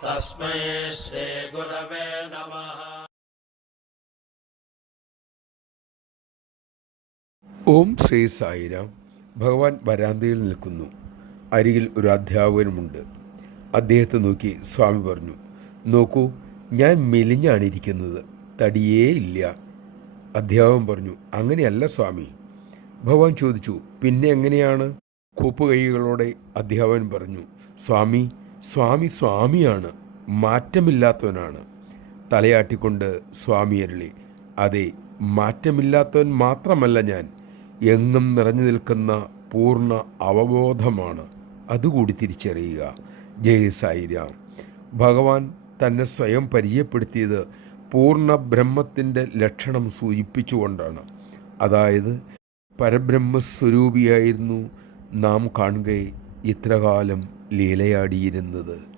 तस्मै श्रीगुरवे नमः ഓം ശ്രീ സായിരാം ഭഗവാൻ വരാന്തയിൽ നിൽക്കുന്നു അരികിൽ ഒരു അധ്യാപകനുമുണ്ട് അദ്ദേഹത്തെ നോക്കി സ്വാമി പറഞ്ഞു നോക്കൂ ഞാൻ മെലിഞ്ഞാണ് ഇരിക്കുന്നത് തടിയേ ഇല്ല അധ്യാപകൻ പറഞ്ഞു അങ്ങനെയല്ല സ്വാമി ഭഗവാൻ ചോദിച്ചു പിന്നെ എങ്ങനെയാണ് കൂപ്പുകൈകളോടെ അധ്യാപകൻ പറഞ്ഞു സ്വാമി സ്വാമി സ്വാമിയാണ് മാറ്റമില്ലാത്തവനാണ്. തലയാട്ടിക്കൊണ്ട് സ്വാമി അരുളി അതെ മാറ്റമില്ലാത്തവൻ മാത്രമല്ല ഞാൻ എങ്ങും നിറഞ്ഞു നിൽക്കുന്ന പൂർണ അവബോധമാണ്. അതുകൂടി തിരിച്ചറിയുക. ജയ സായിരാം. ഭഗവാൻ തന്നെ സ്വയം പരിചയപ്പെടുത്തിയത് പൂർണ ബ്രഹ്മത്തിന്റെ ലക്ഷണം സൂചിപ്പിച്ചുകൊണ്ടാണ്. അതായത് പരബ്രഹ്മസ്വരൂപിയായിരുന്നു നാം കാണുകയെ ഇത്രകാലം ലീലയാടിയിരുന്നത്.